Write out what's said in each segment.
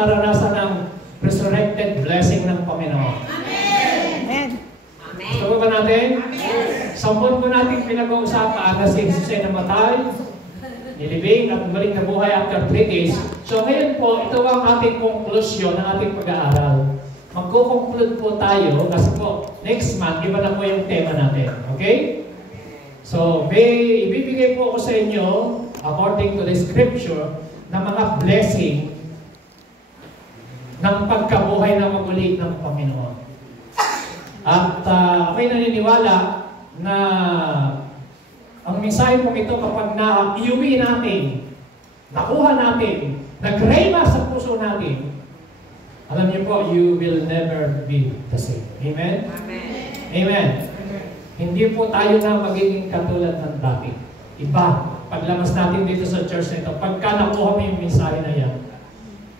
Maranasan ng resurrected blessing ng Panginoon. Amen! Gusto ba natin? Amen! Sampun po natin pinag-uusapan na si Jesus ay namatay, nilibing at bumalik na buhay after 3 days. So ngayon po, ito ang ating conclusion ng ating pag-aaral. Magko-conclude po tayo kasi po, next month, iba na po yung tema natin. Okay? So, may ibibigay po ako sa inyo, according to the scripture, na mga blessing ng pagkabuhay na maguli ng Panginoon. At ako'y naniniwala na ang mensahe po ito kapag na-iuwi natin, nakuha natin, nag-rema sa puso natin, alam niyo po, you will never be the same. Amen? Amen. Amen. Hindi po tayo na magiging katulad ng dati. Iba, paglamas natin dito sa church na ito, pagka nakuha mo yung mensahe na yan,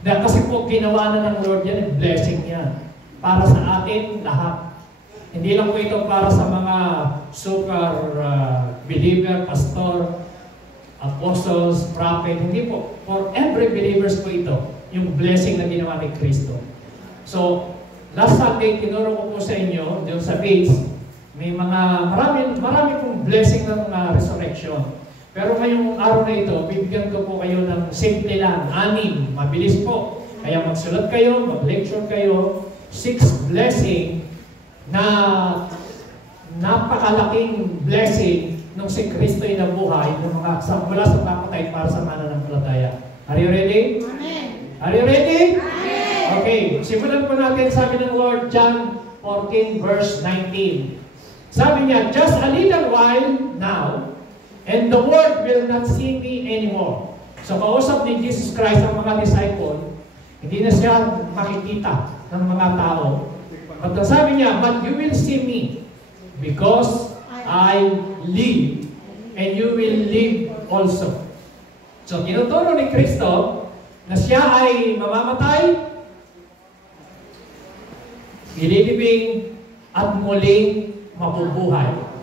kasi po ginawa na ng Lord yan, blessing yan. Para sa atin, lahat. Hindi lang po ito para sa mga super believer, pastor, apostles, prophet. Hindi po. For every believers po ito, yung blessing na ginawa ni Kristo. So, last Sunday, tinuro ko po sa inyo, doon sa beach, may mga, marami pong blessing ng resurrection. Pero ngayong araw na ito, bibigyan ko po kayo ng simple lang, 6, mabilis po. Kaya magsulat kayo, mag-lecture kayo, 6 blessing na napakalaking blessing nung si Kristo ay nabuhay ng mga mula sa papatay para sa mananampalataya. Are you ready? Amen. Are you ready? Amen. Okay, simulan po natin sabi ng Lord, John 14 verse 19. Sabi niya, just a little while now, and the world will not see me anymore. So, kausap ni Jesus Christ ang mga disciple, hindi na siya makikita ng mga tao. But sabi niya, but you will see me because I live and you will live also. So, tinuturo ni Kristo na siya ay mamamatay, ililibing, at muling mabubuhay.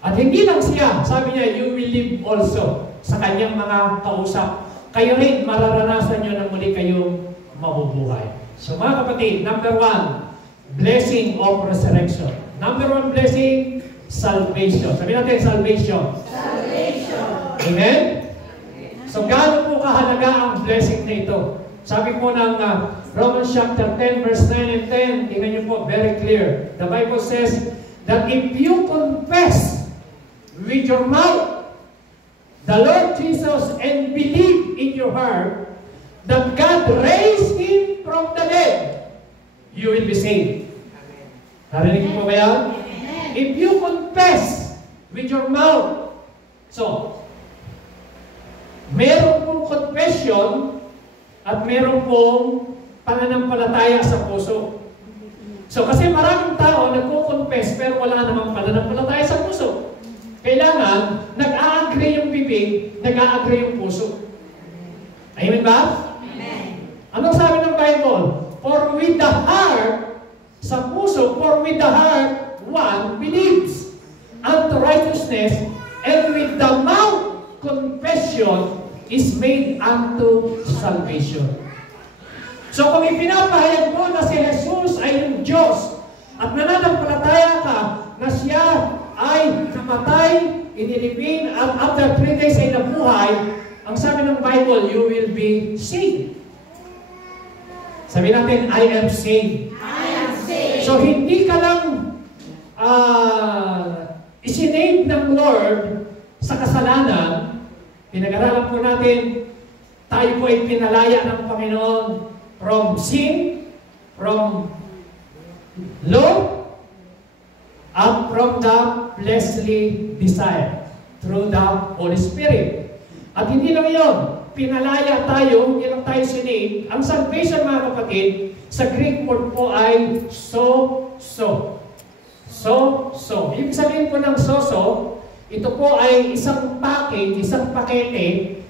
At hindi lang siya, sabi niya, you will live also sa kanyang mga kausap. Kayo rin, mararanasan nyo na muli kayong mabubuhay. So mga kapatid, number 1, blessing of resurrection. Number 1 blessing, salvation. Sabi natin, salvation. Salvation. Amen? So gaano po kahalaga ang blessing na ito? Sabi po ng Romans chapter 10, verse 9 and 10, tingnan nyo po, very clear. The Bible says that if you confess with your mouth the Lord Jesus and believe in your heart that God raised Him from the dead, you will be saved. Narinig po ba yan? If you confess with your mouth, so, meron pong confession at meron pong pananampalataya sa puso. So, kasi maraming tao nagko-confess pero wala namang pananampalataya sa puso. Kailangan, nag-a-agree yung bibig, nag-a-agree yung puso. Amen ba? Amen. Anong sabi ng Bible? For with the heart, sa puso, for with the heart, one believes unto righteousness, and with the mouth, confession is made unto salvation. So kung ipinapahayag mo na si Jesus ay yung Diyos, at nananampalataya ka na siya ay namatay, inilibing, at after 3 days ay nabuhay, ang sabi ng Bible, you will be saved. Sabi natin, I am saved. I am saved. So hindi ka lang isinave ng Lord sa kasalanan. Pinag-aralan po natin, tayo po ay pinalaya ng Panginoon from sin, from law, and from the fleshly desire through the Holy Spirit. At hindi lang yun, pinalaya tayo, hindi lang tayo sinave. Ang salvation, mga kapatid, sa Greek word po ay so-so. So-so. Ibig sabihin po ng so-so, ito po ay isang package, isang pakete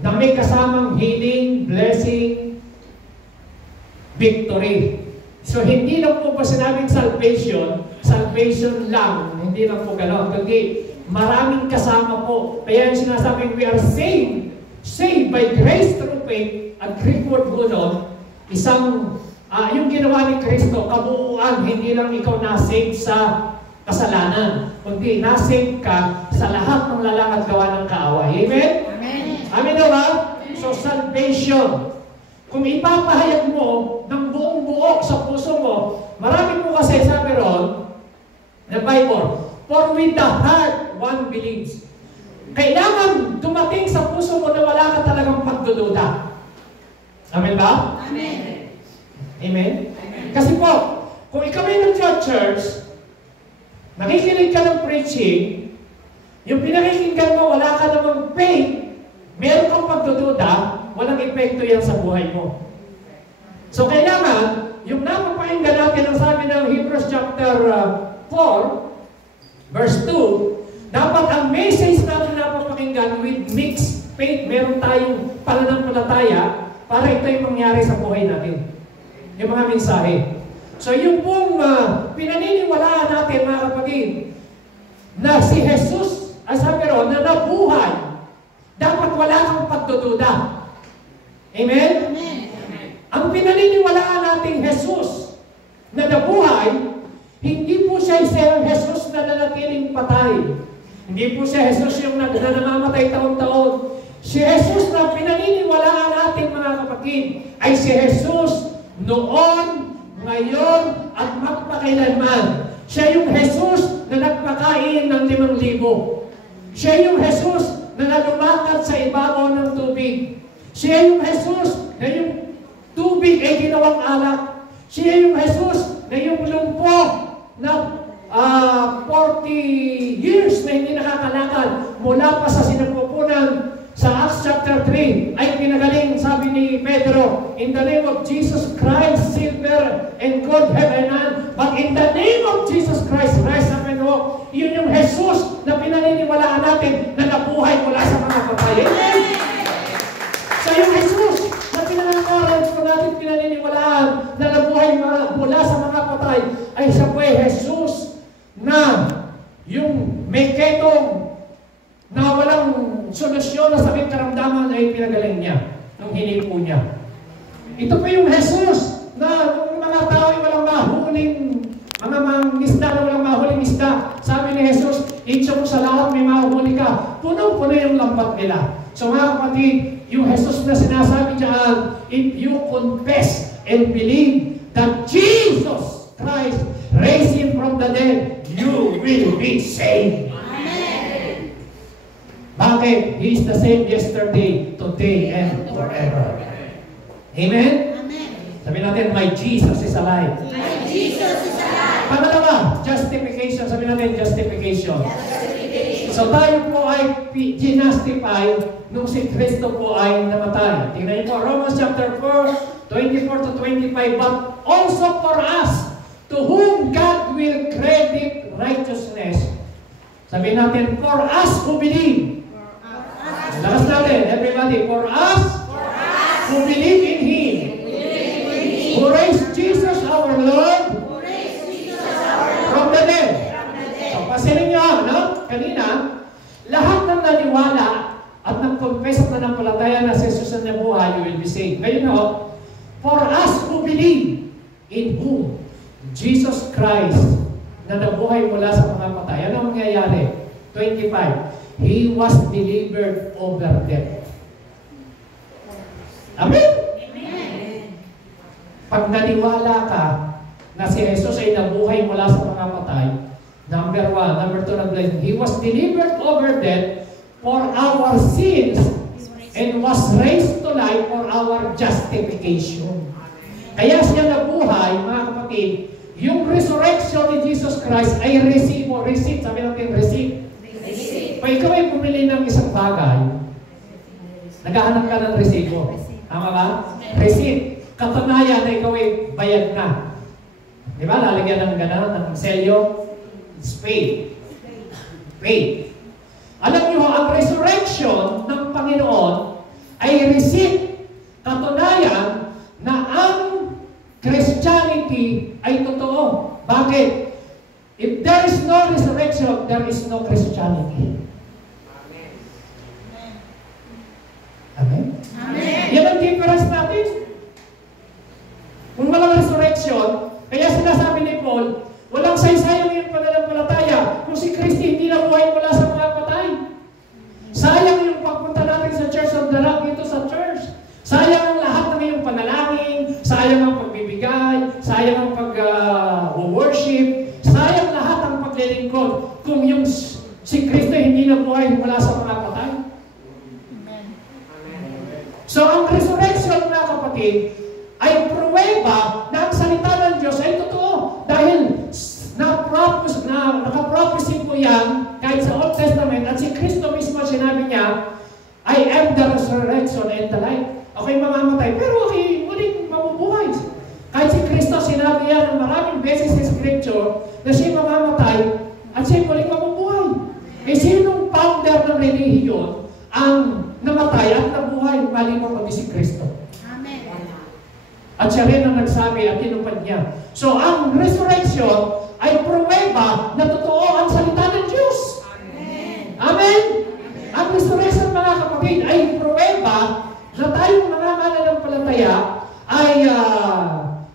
na may kasamang healing, blessing, victory. So, hindi lang po sinabing salvation lang, hindi lang po gano'n, kundi maraming kasama po. Kaya yung sinasabing we are saved by grace through faith, ang Greek word po doon yung ginawa ni Kristo, kabuuan, hindi lang ikaw nasave sa kasalanan, kundi nasave ka sa lahat ng lalang at gawa ng kaaway. Amen? Amen. Amen na ba? So, salvation. Kung ipapahayag mo ng buong buo sa puso mo, marami po kasi sabi ron, ng Bible, for with the heart one believes. Kailangan dumating sa puso mo na wala ka talagang pagdududa. Amen ba? Amen. Amen? Kasi po, kung ikaw ay nag-church, nakikinig ka ng preaching, yung pinakikinggan mo, wala ka namang faith, meron kang pagdududa, walang epekto yan sa buhay mo. So kailangan, yung napapakinggan natin ang sabi ng Hebrews chapter 4, verse 2, dapat ang message natin napapakinggan with mixed faith, meron tayong pananampalataya para ito yung mangyari sa buhay natin. Yung mga mensahe. So yung pong pinaniniwalaan natin, mga kapatid, na si Jesus, ay sabi ron, na nabuhay, dapat wala kang pagdududa. Amen? Amen. Ang pinaniniwalaan nating Jesus na nabuhay, hindi po siya isang Jesus na nanatiling patay. Hindi po siya Jesus yung namamatay taon-taon. Si Jesus na pinaniniwalaan natin, mga kapatid, ay si Jesus noon, ngayon, at magpakailanman. Siya yung Jesus na nagpakain ng 5,000. Siya yung Jesus na nalumakad sa ibabaw ng tubig. Siya yung Jesus na yung tubig ay ginawang alak. Siya yung Jesus na yung lumpo na 40 years na hindi nakakalakad mula pa sa sinapupunan sa Acts chapter 3 ay pinagaling, sabi ni Pedro, in the name of Jesus Christ, silver and gold have I none, but in the name of Jesus Christ, rise up and walk. Yun yung Jesus na pinaniniwalaan natin na nabuhay mula sa mga patay. So yung Jesus na pinaniniwalaan na nabuhay mula sa mga patay ay siya po ay Jesus na yung may ketong na walang solusyon na sakit karamdaman ay pinagaling niya nung hinipo niya. Ito pa yung Jesus na nung mga tao ay walang mahuling mga isda na walang mahuling isda. Sabi ni Jesus, itso mo sa lahat may mahuli ka. Punong-puno yung lambat nila. So mga kapatid, yung Jesus na sinasabi dyan, if you confess and believe that Jesus Christ raised Him from the dead, you will be saved. Bakit? He is the same yesterday, today, and forever. Amen? Amen. Sabi natin, my Jesus is alive. My Jesus is alive. Pangalawa, justification. Sabi natin, justification. So tayo po ay ginastify nung si Kristo po ay namatay. Tingnan niyo po, Romans chapter 4, 24 to 25. But also for us, to whom God will credit righteousness. Sabi natin, for us who believe. Lakas natin, everybody. For us who believe in Him, who raised Jesus our Lord from the dead. So, pasilin niyo, no? Kanina, lahat ng naniwala at nag-confess at nanampalataya na si Jesus na nabuhay, you will be saved. Ngayon, no? For us who believe in whom? Jesus Christ na nabuhay mula sa mga patay. Ano ang mangyayari? 25. He was delivered over death. Amen? Amen. Pag naniwala ka na si Jesus ay nabuhay mula sa mga patay, number 1. Number 2, He was delivered over death for our sins and was raised to life for our justification. Kaya siya nabuhay, mga kapatid, yung resurrection ni Jesus Christ ay receipt. Sabi natin, receipt. Pag ikaw ay bumili ng isang bagay, naghahanap ka ng resibo. Tama ba? Receipt. Katunayan na ikaw ay bayad na. Di ba? Lalagyan ng gano'n, ng selyo. It's paid. Paid. Alam niyo, ang resurrection ng Panginoon ay receipt. Katunayan na ang Christianity ay totoo. Bakit? If there is no resurrection, there is no Christianity. Amen? Amen. Yan ang difference natin. Kung walang resurrection, kaya sinasabi ni Paul, walang saysayang yung pananampalataya kung si Kristo hindi nabuhay mula sa mga patay. Sayang yung pagpunta natin sa Church of the Rock dito sa church. Sayang ang lahat ng iyong panalangin, sayang ang pagbibigay, sayang ang pag-worship, sayang lahat ang paglilingkod kung yung si Kristo hindi nabuhay mula sa mga patay. So ang resurrection, mga kapatid, ay pruweba na ang salita ng Diyos ay totoo. Dahil naka-prophecy po yan kahit sa Old Testament at si Kristo mismo sinabi niya, I am the resurrection and the life. Ako'y mamamatay, pero ako'y muling mabubuhay. Kahit si Kristo sinabi yan ng maraming beses sa Scripture na siya mamamatay at siya muling mabubuhay. Eh sinong founder ng relihiyon ang namatay at nabuhay maliban kundi si Kristo? Amen. At siya rin ang nagsabi at tinupad niya. So ang resurrection ay pruweba na totoo ang salita ng Diyos. Amen. Amen? Ang resurrection, mga kapatid, ay pruweba na tayong mga mananampalataya ay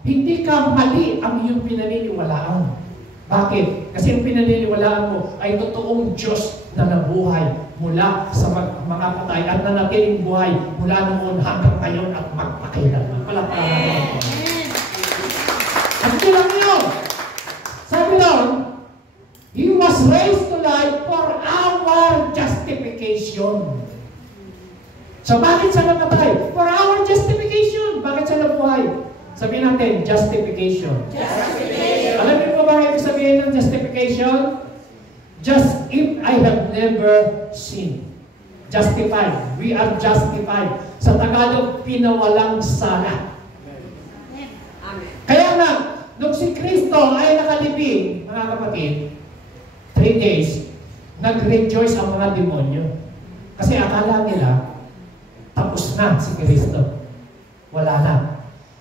hindi ka mali ang iyong pinaniniwalaan. Bakit? Kasi ang pinaniniwalaan mo ay totoong Diyos na nabuhay mula sa mga patay at nanatiling buhay mula noon hanggang ngayon at magpakailanman. Palakpakan natin. At yun yun. Sabi doon, He was raised to life for our justification. So bakit siya namatay? For our justification. Bakit siya nabuhay? Sabihin natin, justification. Justification. Alam niyo po ba ang ibig sabihin ng justification? Just if I have never sinned. Justified. We are justified. Sa Tagalog, pinawalang sala. Kaya nga, nung si Kristo ay nakalibing, mga kapatid, 3 days, nag-rejoice ang mga demonyo. Kasi akala nila, tapos na si Kristo. Wala na.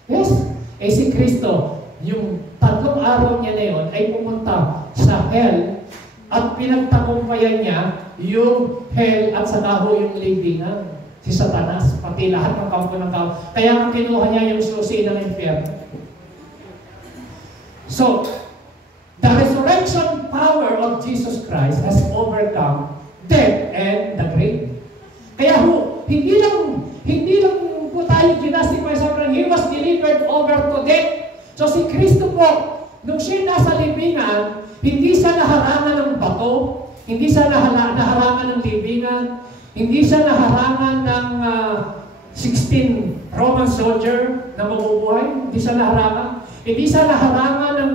Yes, eh si Kristo, yung 3 araw niya na yun, ay pumunta sa hell at pinagtagumpayan niya yung hell at saka ho yung libingan. Si Satanas, pati lahat ng kampo ng tao. Kaya nga kinuha niya yung susi ng impyerno. So, the resurrection power of Jesus Christ has overcome death and the grave. Kaya ho, hindi lang po tayo ginastify sa parang He was delivered over to death. So si Kristo po, nung siya nasa libingan, hindi siya naharangan ng bato, hindi siya naharangan ng libingan, hindi siya naharangan ng 16 Roman soldier na mabubuhay, hindi siya naharangan. Hindi siya naharangan ng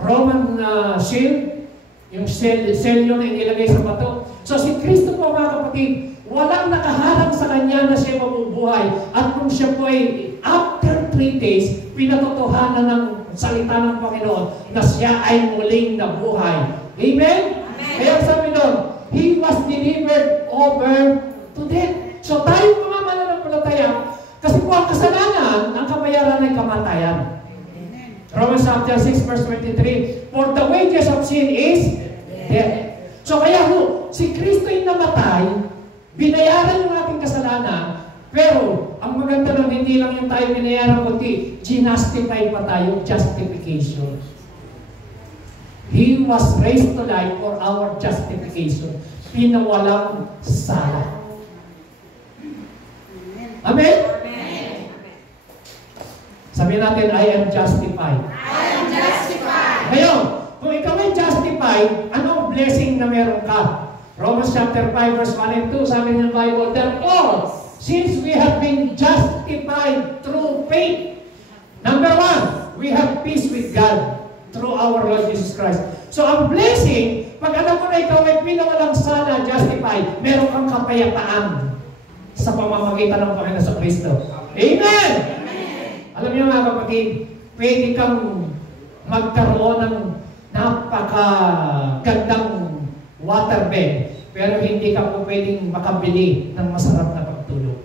Roman shield, yung selyo na inilagay sa bato. So si Kristo po, mga kapatid, walang nakaharang sa kanya na siya mabubuhay. At kung siya po ay after 3 days, pinatotohanan ng salita ng Panginoon na siya ay muling nabuhay. Amen? Amen. Kaya sabi doon, He was delivered over to death. So tayo mga mananampalataya, kasi po ang kasalanan, ang kabayaran ay kamatayan. Romans chapter 6 verse 23, for the wages of sin is death. So kaya ho, si Kristo ay namatay, binayaran yung ating kasalanan, pero ang maganda nun, hindi lang yung tayo binayaran, kundi ginastify pa tayo, justification. He was raised to life for our justification. Pinawalang sala. Amen? Amen. Sabihin natin, I am justified. I am justified. Ngayon, kung ikaw ay justified, anong blessing na meron ka? Romans chapter 5 verse 1 and 2, sabi ng Bible, therefore, since we have been justified through faith, number 1, we have peace with God through our Lord Jesus Christ. So ang blessing, pag alam mo na ikaw ay pinawalang sala, justified, meron kang kapayapaan sa pamamagitan ng Panginoon sa Kristo. Amen! Alam niyo mga kapatid, pwede kang magkaroon ng napakagandang waterbed, pero hindi ka po pwedeng makabili ng masarap na pagtulog.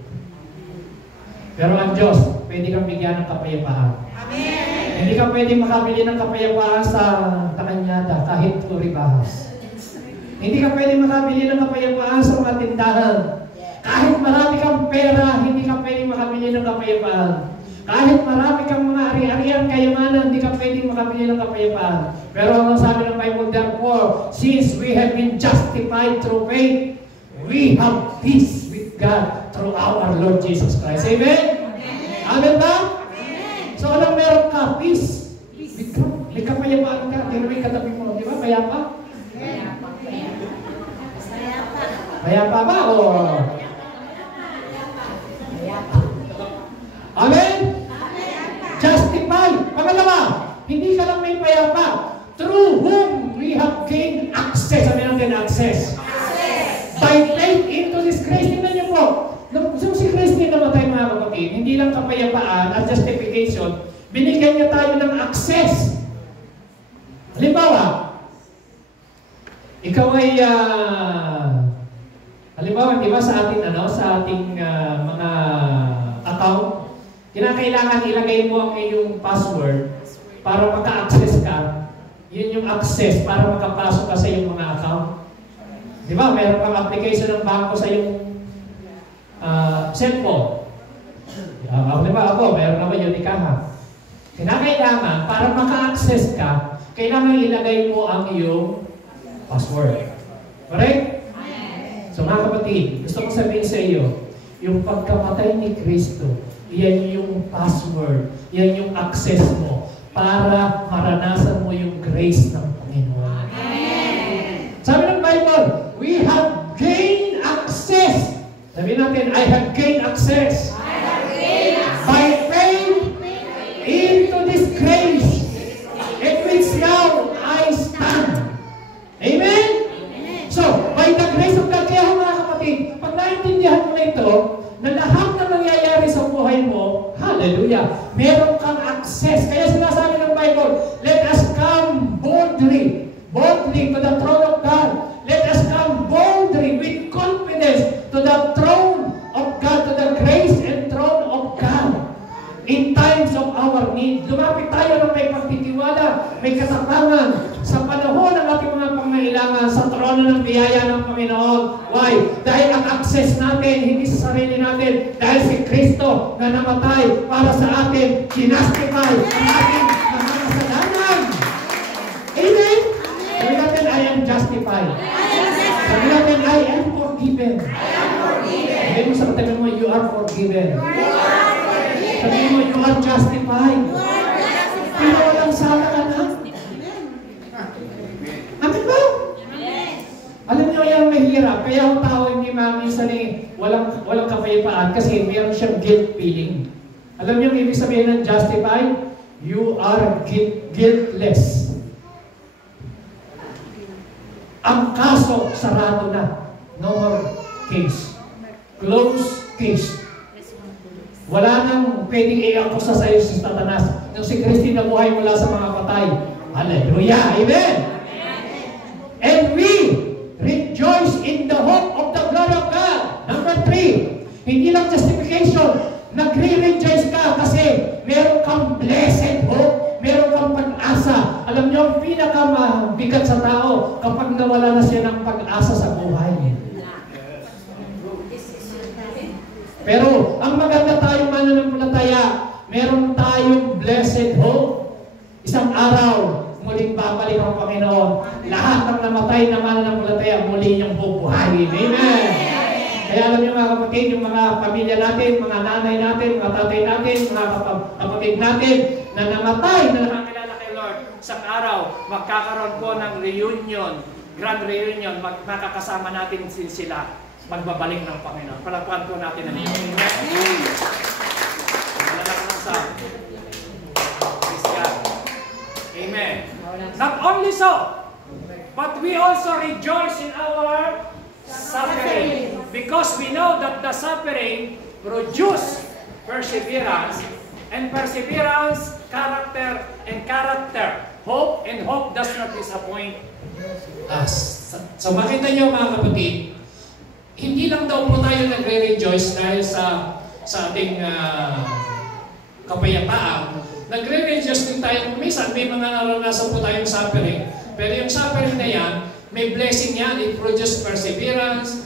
Pero ang Diyos, pwede kang bigyan ng kapayapaan. Amen. Hindi ka pwedeng makabili ng kapayapaan sa Takanyada kahit turibahas. Hindi ka pwedeng makabili ng kapayapaan sa mga tindahan. Kahit marami kang pera, hindi ka pwedeng makabili ng kapayapaan. Kahit marami kang mga ari-ari nilang kapayapaan. Pero ang sabi ng Bible, therefore, since we have been justified through faith, we have peace with God through our Lord Jesus Christ. Amen? Amen ba? So, anong meron ka? Peace. With God. May kapayapaan ka. Tingnan mo yung katabi mo. Di ba? Payapa? Payapa ba? O... Amen? Justify. Pangalawa, hindi ka lang may payapa. Through whom we have gained access. Sabi natin access. By faith into this grace. Tingnan niyo po. Nung si Christ din namatay mga kapatid, hindi lang kapayapaan at justification, binigyan niya tayo ng access. Halimbawa, ikaw ay, halimbawa, di ba sa ating, mga account, kinakailangan ilagay mo ang iyong password para maka-access ka. Yun yung access para makapasok ka sa iyong mga account. Di ba? Mayroon kang application ng bangko sa iyong cellphone. Di ba ako? Mayroon naman yun ikaha. Kinakailangan, para maka-access ka, kailangan ilagay mo ang iyong password. Correct? So mga kapatid, gusto kong sabihin sa iyo, yung pagkamatay ni Kristo, yan yung password, yan yung access mo para maranasan mo yung grace ng Panginoon. Amen. Sabi ng Bible, we have gained access. Sabi natin, I have gained access. I have gained access. By faith into this grace in which now I stand. Amen? So, by the grace of God, kaya mga kapatid, pag naintindihan mo na ito, na lahat na nangyayari sa buhay mo, hallelujah, meron kang access. Kaya sinasabi ng Bible, let us come boldly to the throne of God. Let us come boldly with confidence to the throne of God, to the grace and throne of God. In times of our need, lumapit tayo ng may pagtitiwala, may katapangan sa panahon ng ating mga pangailangan sa trono ng biyaya ng Panginoon. Why? Dahil ang access natin, hindi sa sarili natin, dahil si Kristo na namatay para sa atin, kinastify ang ating mga kasalanan. Amen? Sabi natin, I am justified. Sabi natin, I am forgiven. Sabi mo sa katabi mo, you are forgiven. Sabi mo, you are justified. Pero walang sala ka na. Amin ba? Alam niyo, yung mahirap. Kaya ang tao hindi minsan walang kapayapaan kasi meron siyang guilt feeling. Alam niyo, ibig sabihin ng justified? You are guiltless. Ang kaso, sarado na. No more case. Close case. Wala nang pwedeng i-akusa sa iyo si Satanas nung si Kristo na buhay mula sa mga patay. Hallelujah! Amen! And we rejoice in the hope of the glory of God. Number 3, hindi lang justification. Nagre-rejoice ka kasi meron kang blessed hope, meron kang pag-asa. Alam niyo, ang pinakamabigat sa tao kapag nawala na siya ng pag-asa sa buhay. Pero ang maganda tayong mananampalataya, meron tayong blessed hope. Isang araw, muling babalik ang Panginoon. Lahat ng namatay na mananampalataya, muli niyang bubuhayin. Amen! Kaya alam niyo mga kapatid, yung mga pamilya natin, mga nanay natin, mga tatay natin, mga kapatid natin, na namatay, na nakakilala kay Lord, sa araw, magkakaroon po ng reunion, grand reunion, makakasama natin sila. Magbabalik ng Panginoon. Palagpuan po natin ang Panginoon. Amen. Malalakas lang sa Christian. Amen. Not only so, but we also rejoice in our suffering. Because we know that the suffering produce perseverance, and perseverance, character, and character, hope, and hope does not disappoint us. So makita niyo mga kapatid, hindi lang daw po tayo nagre-rejoice dahil sa ating kapayapaan. Nagre-rejoice din tayo kung minsan may mga naranasan po tayong suffering. Pero yung suffering na yan, may blessing yan. It produces perseverance,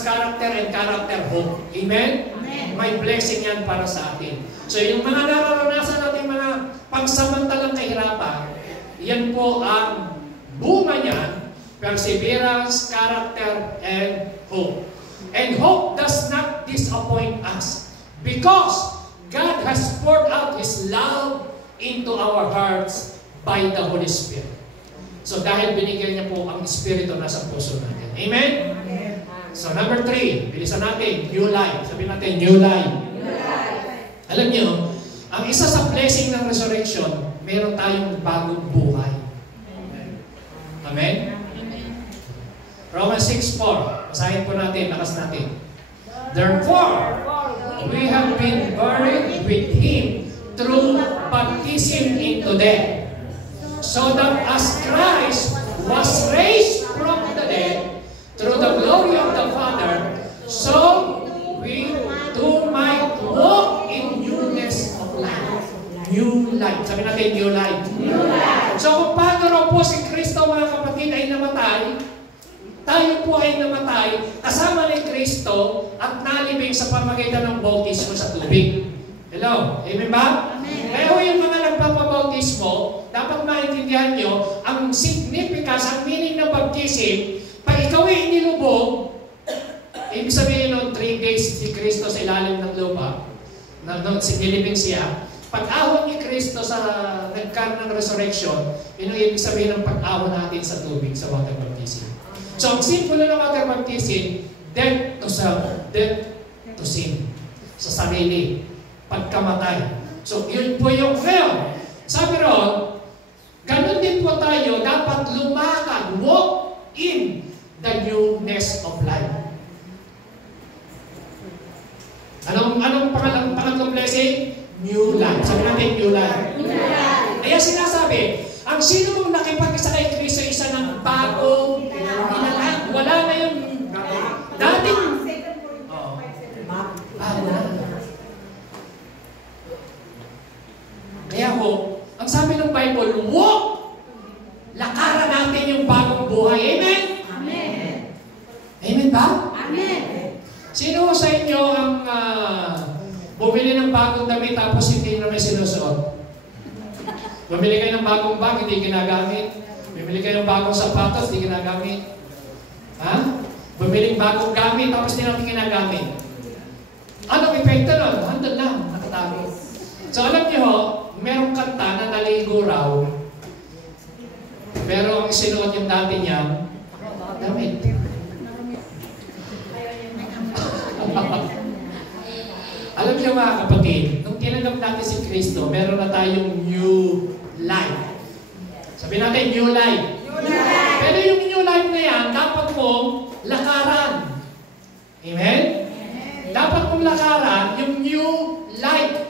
character, and character hope. Amen? Amen? May blessing yan para sa atin. So yung mga naranasan natin mga pagsamantalang kahirapan, perseverance, character, and hope. And hope does not disappoint us because God has poured out His love into our hearts by the Holy Spirit. So dahil binigyan niya po ang Espiritu nasa puso natin. Amen? So number 3, bilisan natin, new life. Sabihin natin, new life. Alam niyo, ang isa sa blessing ng resurrection, meron tayong bagong buhay. Amen? Romans 6:4. Basahin po natin, lakas natin. Therefore, we have been buried with Him through baptism into death, so that as Christ was raised from the dead through the glory of the Father, so we too might walk in newness of life. New life. Sabi natin, new life. New life. So kung paano raw po si Kristo, mga kapatid, ay namatay, tayo po ay namatay kasama ni Kristo at nalibing sa pamagitan ng bautismo sa tubig. Hello? Amen ba? Amen. Kaya yung mga nagpapabautismo, dapat maintindihan nyo, ang significance, ang meaning ng baptism, pag ikaw ay inilubog, ibig sabihin nun, 3 days si Kristo sa ilalim ng lupa, sinilibing siya, pag-ahon ni Kristo sa nagkaroon ng resurrection, yun ang ibig sabihin ng pag-ahon natin sa tubig, sa water baptism. So, ang simple ng water baptism, death to self, death to sin, sa sarili, pagkamatay. So, yun po yung ngayon. Sabi ron, ganun din po tayo, dapat lumakad, walk in the newness of life. Anong pangatlong blessing? New life. Sabi natin, new life. New life. Kaya sinasabi, ang sino mong nakipag-isa kay Kristo, isa ng bagong nilalang. Wala na yung dating. Wala. Kaya ho, ang sabi ng Bible, walk! Lakaran natin yung bagong buhay. Amen? Amen. Amen ba? Amen. Sino sa inyo ang bumili ng bagong damit tapos hindi na may sinusuot? Bumili kayo ng bagong bag, hindi ginagamit. Bumili kayo ng bagong sapatos, hindi ginagamit. Ha? Bumili ng bagong gamit tapos hindi natin ginagamit. Anong epekto nun? Handol lang, nakatago. So alam niyo ho, merong kanta na naligo raw, pero ang sinuot yung dati niya, damit. Alam niyo mga kapatid, nung tinanggap natin si Kristo, meron na tayong new life. Sabi natin, new life. New life. Pero yung new life na yan, dapat mong lakaran. Amen? Dapat mong lakaran yung new life.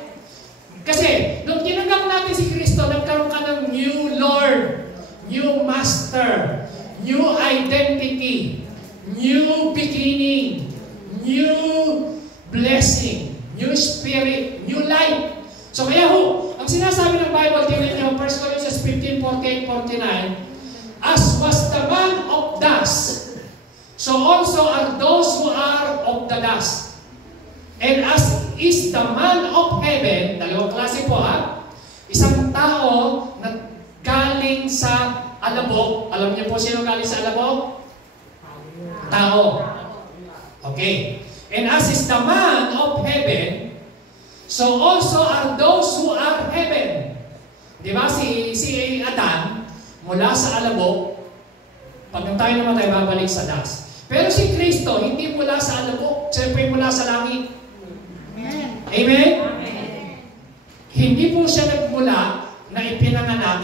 Kasi, nung tinanggap natin si Kristo, nagkaroon ka ng new Lord, new Master, new identity, new beginning, new blessing, new spirit, new life. So kaya ho, ang sinasabi ng Bible, tingnan niyo, 1 Corinthians 15:48-49, as was the man of dust, so also are those who are of the dust. And as is the man of heaven, dalawang klase po ha, isang tao na galing sa alabok. Alam niyo po sino galing sa alabok? Tao. Okay. And as is the man of heaven, so also are those who are heaven. Di ba si Adan, mula sa alabok, pag tayo naman tayo babalik sa dust. Pero si Kristo, hindi mula sa alabok, siyempre mula sa langit. Amen? Amen? Hindi po siya nagmula na ipinanganak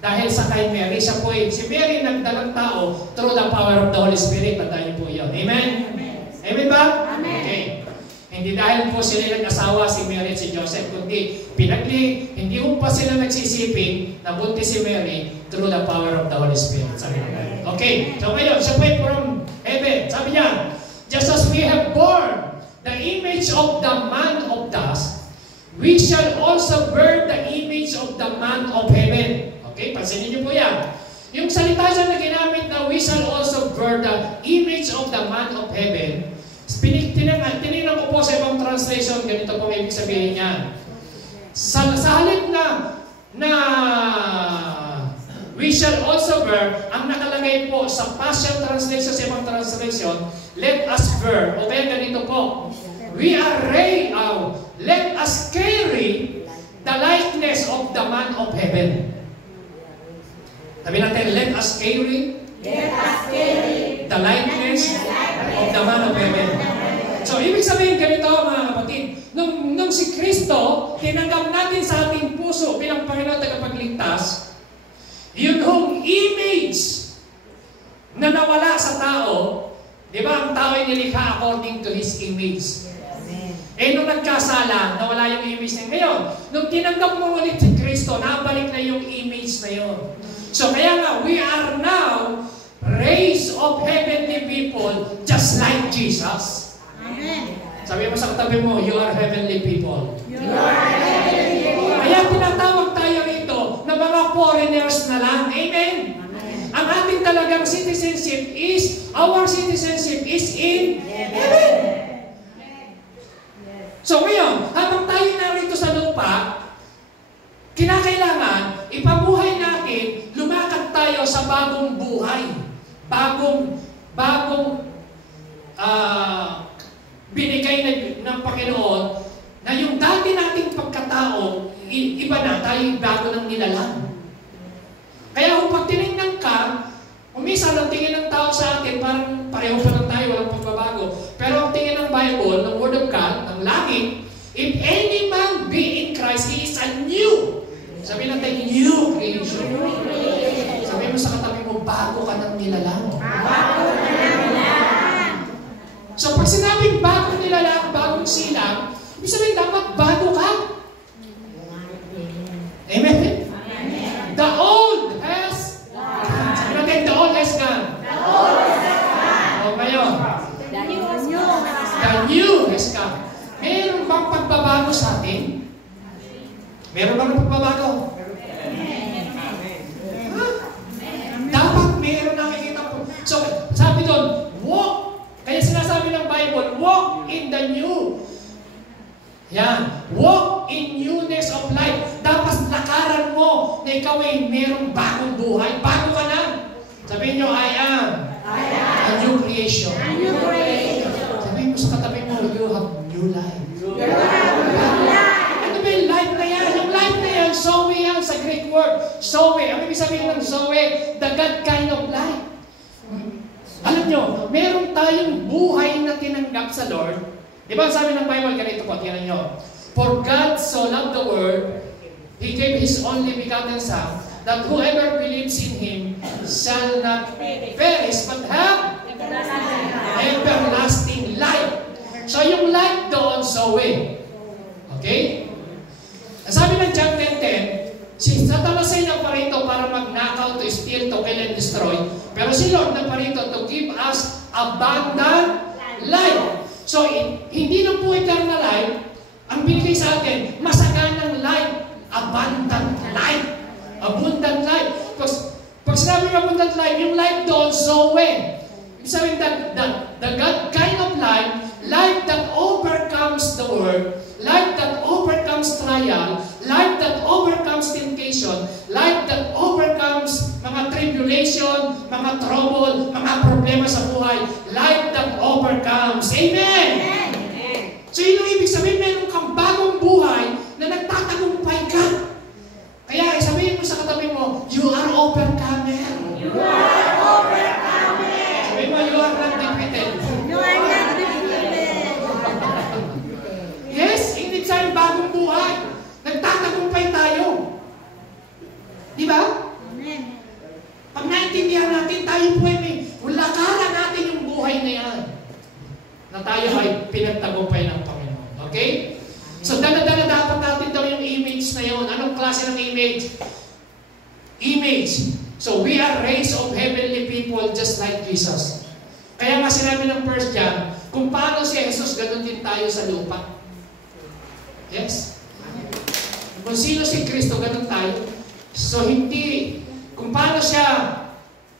dahil sa kay Mary. Siya po si Mary nagdalang tao through the power of the Holy Spirit. Tandaan niyo po yun. Amen? Amen ba? Amen. Okay. Hindi dahil po sila nag-asawa si Mary at si Joseph, kundi hindi po pa sila nagsisiping na buntis si Mary through the power of the Holy Spirit. Sabi natin. Okay. So ngayon, siya po from heaven. Sabi niya, just as we have born the image of the man of dust, we shall also bear the image of the man of heaven. Okay, pansinin niyo po yan. Yung salita siya na ginamit na we shall also bear the image of the man of heaven, tinignan ko po sa ibang translation, ganito po ibig sabihin niya. Sa halip na we shall also bear, ang nakalagay po sa Passion Translation, sa ibang translation, let us bear, o kaya ganito po, let us carry the likeness of the man of heaven. Sabi natin, let us carry the likeness of the man of heaven. So, ibig sabihin ganito mga kapatid, nung si Kristo, tinanggap natin sa ating puso bilang Panginoon tagapagligtas, yun hong image na nawala sa tao, di ba ang tao ay nilikha according to His image. Eh, nung nagkasala, nawala yung image niya. Ngayon, nung tinanggap mo ulit si Kristo, nabalik na yung image na yun. So, kaya nga, we are now race of heavenly people just like Jesus. Amen. Sabi mo sa katabi mo, you are heavenly people. You are heavenly people. Kaya tinatawag tayo rito na mga foreigners na lang. Amen? Ang ating talagang citizenship is, our citizenship is in heaven. So ngayon, habang tayo narito sa lupa, kinakailangan, ipabuhay natin, lumakad tayo sa bagong buhay. Bagong binigay ng Panginoon, na yung dati nating pagkatao, iba na, tayo bago ng nilalang. Kaya kung pag tinignan ka, umisa ang tingin ng tao sa atin, parang pareho pa lang tayo, walang pagbabago. Pero ang tingin ng Bible, ng Word of God, ng langit, if any man be in Christ, he is a new. Sabi natin, new creation. Sabi mo sa katabi mo, bago ka ng nilalang. Bago ka ng nilalang. So pag sinabing bago nilalang, bagong silang, ibig sabihin dapat bago ka. Amen? The old has gone. Sabi natin, the old has gone. The old has gone. O ngayon, The new has the new has come. Meron bang pagbabago sa atin? Meron bang pagbabago? Dapat meron nakikita po. So, sabi doon, walk. Kaya sinasabi ng Bible, walk in the new. Yan. Walk in newness of life. Dapat lakaran mo na ikaw ay merong bagong buhay. Bago ka na. Sabihin nyo, I am a new creation. A new creation. Sabihin mo sa katabi mo, you have new life. You have new life. Ano ba yung life na yan? Yung life na yan, Zoe yan sa Greek word. Zoe. Ang ibig sabihin ng Zoe, the God kind of life. Alam nyo, meron tayong buhay na tinanggap sa Lord. Di ba sabi ng Bible, ganito po, tingnan nyo. For God so loved the world, He gave His only begotten Son, that whoever believes in Him shall not perish, but have everlasting life. So yung life doon, Zoe. Okay? Sabi ng John 10:10, si Satanas ay naparito para mag-knockout, to steal, to kill, and destroy. Pero si Lord naparito to give us abundant life. So, hindi na po eternal life, ang binigay sa atin, masaganang life, abundant life. Abundant life. Pag sinabi ng abundant life, yung life doon, Zoe. Ibig sabihin the God kind of life that overcomes the world, life that overcomes trial, life that overcomes temptation, life that overcomes mga tribulation, mga trouble, mga problema sa buhay, life that overcomes. Amen! Amen. So yun ang ibig sabihin, meron kang bagong buhay na nagtatagumpay ka. Kaya sabihin mo sa katabi mo, you are overcomer. You are overcomer. Sabihin mo, you are not defeated. You are not defeated. Yes, hindi sa'yo bagong buhay. Nagtatagumpay tayo. Di ba? Amen. Pag naintindihan natin, tayo po ay lakaran natin yung buhay na yan. Na tayo ay pinagtagumpay ng Panginoon. Okay? So, dala-dala dapat natin daw yung image na yun. Anong klase ng image? Image. So, we are race of heavenly people just like Jesus. Kaya nga sinabi ng 1 John, kung paano si Jesus, ganun din tayo sa lupa. Yes? Kung sino si Kristo, ganun tayo. So, hindi, kung paano siya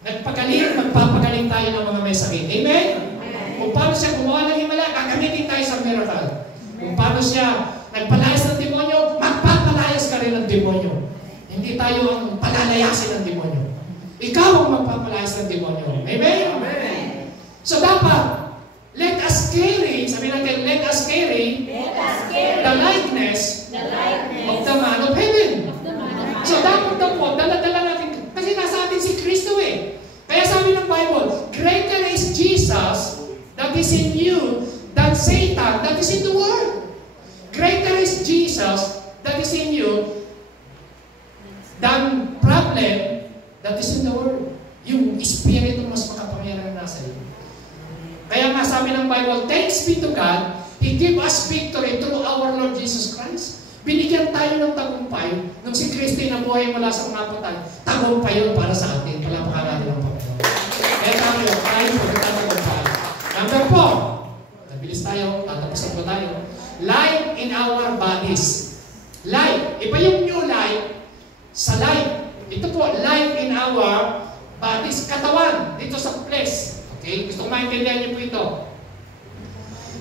nagpagaling, magpapagaling tayo ng mga may sakit. Amen? Kung paano siya gumawa ng himala, gagamitin tayo sa miracle. Kung paano siya nagpalayas ng demonyo, magpapalayas ka rin ng demonyo. Hindi tayo ang palalayasin ng demonyo. ikaw ang magpapalayas ng demonyo. Amen? Amen. So dapat, let us carry, sabi natin, let us carry the likeness of the man of heaven. So dapat na po, dala-dala natin, kasi nasa atin si Kristo eh. Kaya sabi ng Bible, greater is Jesus that is in you than Satan that is in the world. Greater is Jesus that is in you than problem that is in the world. Yung Espiritu mas makapangyarihan nasa iyo. Kaya nga sabi ng Bible, thanks be to God, He gave us victory through our Lord Jesus Christ. Binigyan tayo ng tagumpay nung si Kristo ay nabuhay mula sa mga patay. Tagumpay yun para sa atin. Palapakan natin ang Panginoon. Kaya tayo pagkatagumpay. Number 4. Nabilis tayo. Tatapusan po tayo. Life in our bodies. Life. Iba yung new life sa life. Ito po, life in our bodies. Katawan. Dito sa flesh. Okay? Gusto ko maintindihan niyo po ito.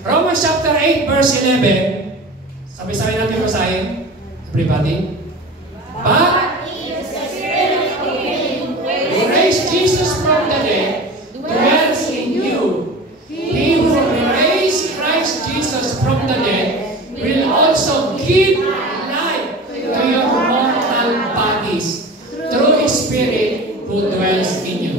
Romans chapter 8 verse 11. Sabi-sabi natin basahin. Everybody. But who raised Jesus from the dead dwells in you. He who raised Christ Jesus from the dead will also give life to your mortal bodies through His Spirit who dwells in you.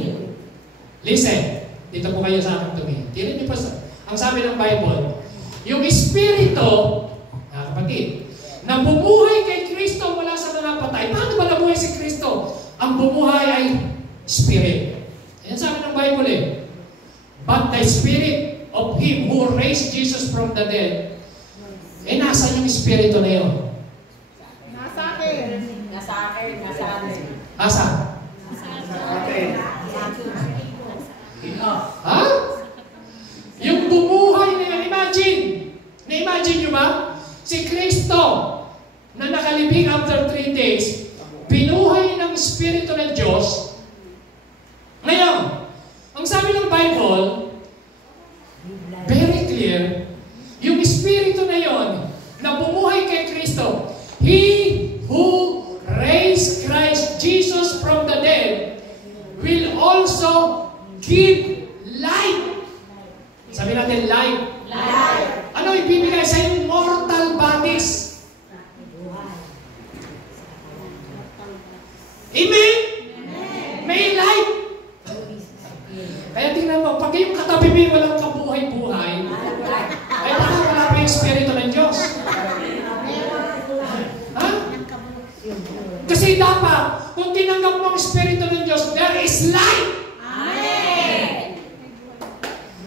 Listen. Dito po kayo sa akin tumingin. Tingnan niyo pa sa... Ang sabi ng Bible, yung Espiritu, kapatid, na bumuhay kay Kristo mula sa mga patay. Paano ba nabuhay si Kristo? Ang bumuhay ay Spirit. Ayan sabi ng Bible eh. But the Spirit of Him who raised Jesus from the dead, nasa yung Espiritu na yun? Nasa akin. Asa? Ha? Yung bumuhay na yun, na-imagine nyo ba? Si Kristo na nakalibing after 3 days, binuhay ng Espiritu ng Diyos. Ngayon, ang sabi ng Bible, very clear, yung Espiritu na yon na bumuhay kay Kristo, He who raised Christ Jesus from the dead will also give life. Sabi natin, life. Ano ibibigay sa yung mortal bodies? Amen? May life. Kaya tingnan mo, pag yung katabi mo walang kabuhay-buhay, ay baka wala pa yung Espiritu ng Diyos. Ha? Kasi dapat, kung tinanggap mo ang Espiritu ng Diyos, there is life.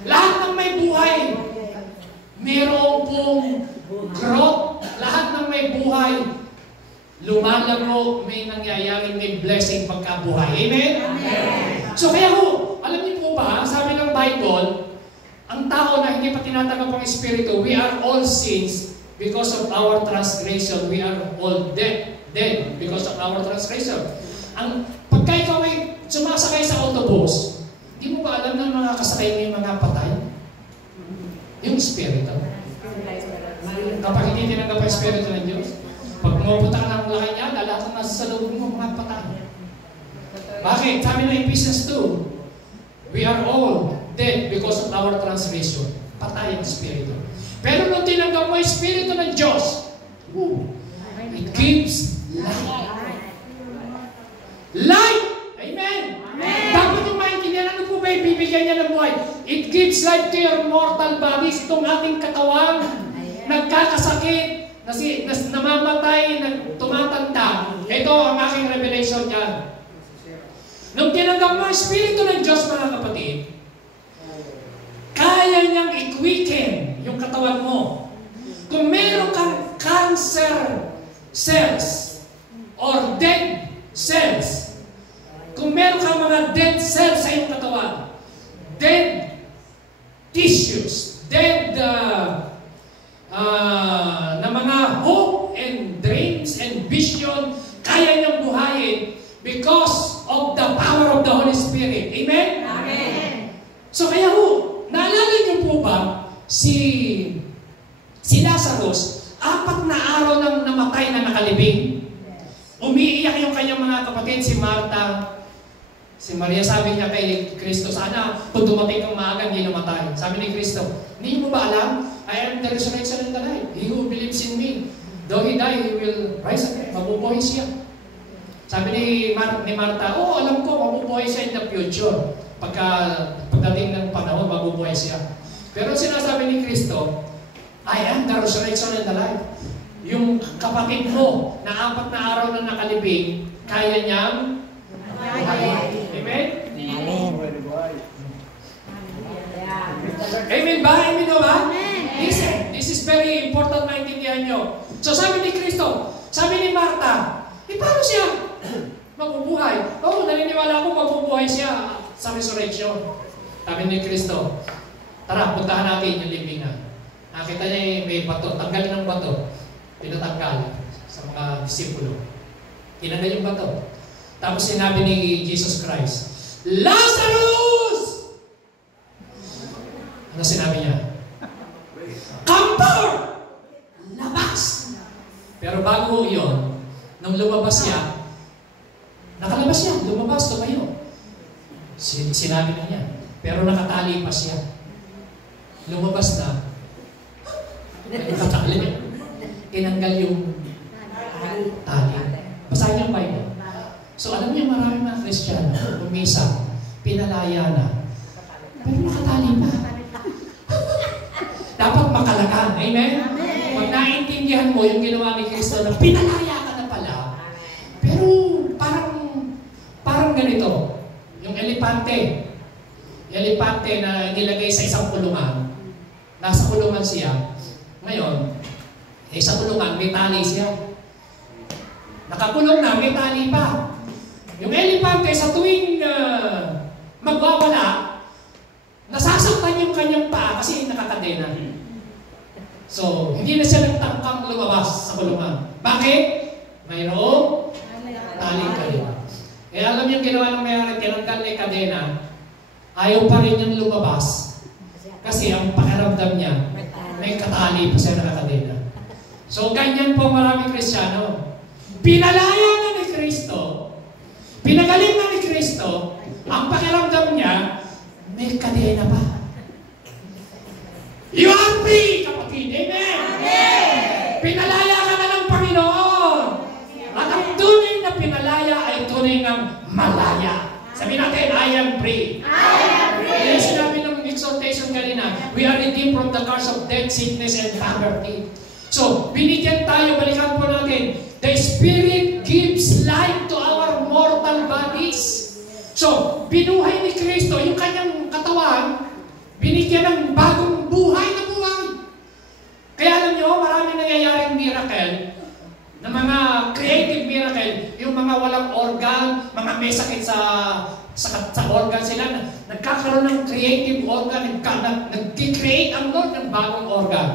Lahat ng may buhay, mayroong pong growth. Lahat ng may buhay, lumalago, may nangyayaring may blessing pagkabuhay. Amen? Amen. So kaya ho, alam niyo po ba, sabi ng Bible, ang tao na hindi pa tinatanggap ang Espiritu, we are all sins because of our transgression. We are all dead because of our transgression. Pagka ikaw ay sumasakay sa autobus, di mo ba alam na mga kasakay mo yung mga patay? Yung Espiritu. Kapag hindi tinanggap ang Espiritu ng Diyos, pag mabuta ka ng lakay niya, lahat ang nasa salubong mo mga patay. Bakit? Sabi ng Ephesians 2, we are all dead because of our transgression. Patay ang Espiritu. Pero nung tinanggap mo ang Espiritu ng Diyos, it gives life. Life! Amen! Dapat yung maintindihan, ano po ba ibibigay niya ng buhay? It gives life to your mortal bodies. Itong ating katawan, nagkakasakit, namamatay, tumatanda. Ito ang aking revelation niyan. Nung tinanggap mo ang Espiritu ng Diyos, mga kapatid, kaya niyang i-quicken yung katawan mo. Kung meron kang cancer cells or dead cells, kung meron kang mga dead cells sa iyong katawan, dead tissues, dead na mga hope and dreams and vision, kaya niyang buhayin because of the power of the Holy Spirit. Amen? Amen. So kaya naalala niyo po ba si Lazarus, 4 na araw nang namatay na nakalibing. Umiiyak yung kanyang mga kapatid, si Martha, Si Maria sabi niya kay Kristo, sana kung dumating kang maaga, hindi namatay. Sabi ni Kristo, hindi mo ba alam? I am the resurrection and the life. He who believes in me, though he die, he will rise again. Mabubuhay siya. Sabi ni Martha, alam ko, mabubuhay siya in the future. Pagdating ng panahon, mabubuhay siya. Pero sinasabi ni Kristo, I am the resurrection and the life. Yung kapatid mo na 4 na araw na nakalibing, kaya niyang buhay. Amen? Amen ba? Amen ba? Listen, this is very important na intindihan nyo. So sabi ni Kristo, sabi ni Martha, paano siya mabubuhay? Naniniwala ko mabubuhay siya sa resurrection. Sabi ni Kristo, tara, puntahan natin yung libingan. Nakita niya may bato, tanggalin ng bato. Pinatanggal sa mga disipulo. Tinanggal yung bato. Tapos sinabi ni Jesus Christ, Lazarus! Ano sinabi niya? Come forth! Labas! Pero bago yun, nung lumabas siya, nakalabas siya, lumabas, tumayo. Sinabi na niya. Pero nakatali pa siya. Lumabas na. Nakatali niya. Tinanggal yung tali. Basahin yung Bible. So alam niyo, maraming mga Kristiyano, umisa, pinalaya na. Pero nakatali pa. Dapat makalakan. Amen? Pag naintindihan mo yung ginawa ni Kristo na pinalaya ka na pala, pero parang ganito. Yung elepante na nilagay sa isang kulungan, nasa kulungan siya, ngayon, sa kulungan, may tali siya. Nakakulong na, may tali pa. Yung elepante, sa tuwing magwawala, nasasaktan yung kanyang paa kasi nakakadena. So, hindi na siya nagtangkang lumabas sa kulungan. Bakit? Mayroong taling kadena. Eh, alam yung ginawa ng mayroon, tinanggal na yung kadena, ayaw pa rin niyang lumabas. Kasi ang pakiramdam niya, may katali pa siya nakakadena. So, ganyan po maraming Kristiyano. Pinalaya na ni Kristo, pinagaling na ni Kristo, ang pakiramdam niya, may kadena pa. You are free, kapatid. Amen? Amen! Pinalaya ka na ng Panginoon. At ang tunay na pinalaya ay tunay ng malaya. Sabihin natin, I am free. I am free. Yan sinabi ng exhortation kanina, we are redeemed from the curse of death, sickness, and poverty. So, binigyan tayo, balikan po natin, the Spirit gives life to our mortal bodies. So, binuhay ni Kristo, yung kanyang katawan, binigyan ng bagong buhay na buhay. Kaya alam nyo, maraming nangyayaring miracle, na mga creative miracle, yung mga walang organ, mga may sakit sa organ sila, nagkakaroon ng creative organ, nag-create ang Lord ng bagong organ.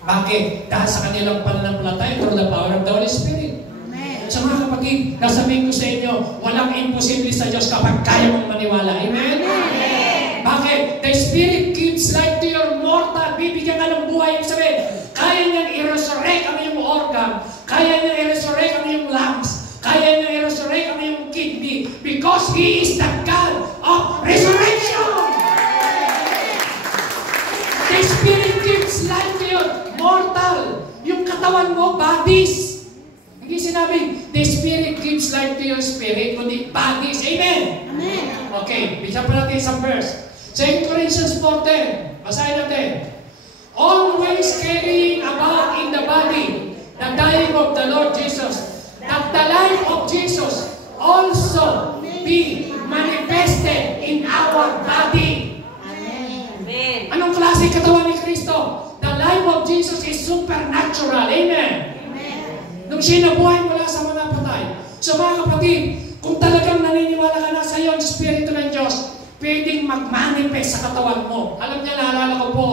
Bakit? Dahil sa kanilang pananampalataya through the power of the Holy Spirit. Amen. So mga kapatid, nasabihin ko sa inyo, walang imposible sa Diyos kapag kaya mong maniwala. Amen? Amen. Bakit? The Spirit gives life to your mortal. Bibigyan ka ng buhay. Yung sabihin, kaya niyang i-resurrect ang iyong organ. Kaya niyang i-resurrect ang iyong lungs. Kaya niyang i-resurrect ang iyong kidney. Because He is the God of resurrection. The Spirit gives life to your mortal. Yung katawan mo, bodies. Hindi sinabing, the Spirit gives life to your spirit, kundi bodies. Amen? Amen. Okay, bigyan pa natin sa verse. 2 Corinthians 4:10. Basahin natin. Always carrying about in the body the dying of the Lord Jesus, that the life of Jesus also be manifested in our body. Amen. Anong klase katawan ni Kristo? The life of Jesus is supernatural. Amen. Nung siya nabuhay mula sa mga patay. So mga kapatid, kung talagang naniniwala ka na sa iyo ang Espiritu ng Diyos, pwedeng mag-manifest sa katawan mo. Alam niya, naalala ko po,